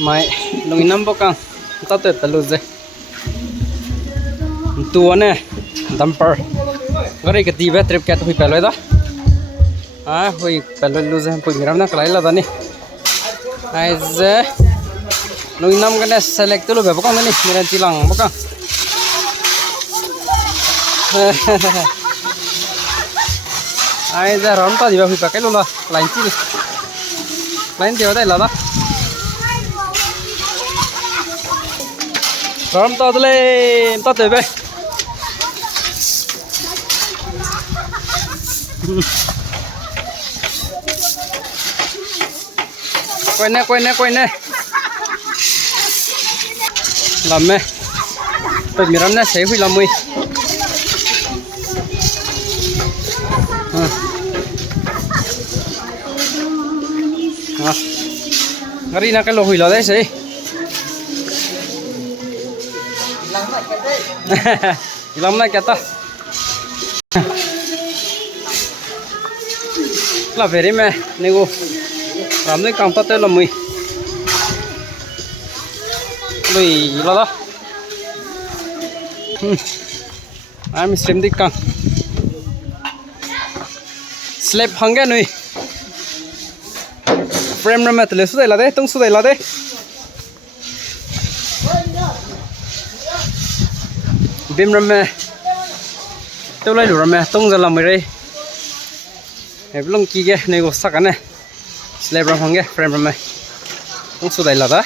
mai nung inam bokang tate talu je tu ane dumper gari ke tibe trip kat hui pelo da hui pelo lu je pui miram na kalai la dani ai je nung inam kane select tu lu be bokang dani miran tilang bokang ai je ron ta diba hui pakai lu la lain ti lain dia dai la da ron ta le ta te be quay nè làm mẹ tôi miram nè sẽ huy làm mui ngari na cái lô huy là đấy gì làm này cái ta là về đi mẹ nego làm đấy càng tốt là mui là đó I'm stream đi càng slap hăng cái nuôi frame ra mẹ tụi số đây là đấy tung số đây là đấy bim ra mẹ tôi lấy đủ ra mẹ tung ra làm mày đây hẹp lông kia cái này có sắc cái này slap ra hăng cái frame ra mẹ tung số đây là đó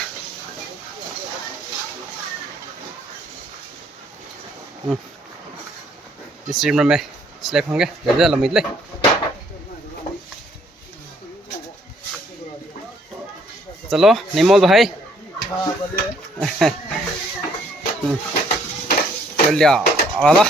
stream ra mẹ slap hăng cái để ra làm mít lấy चलो निमोल भाई चलिया आला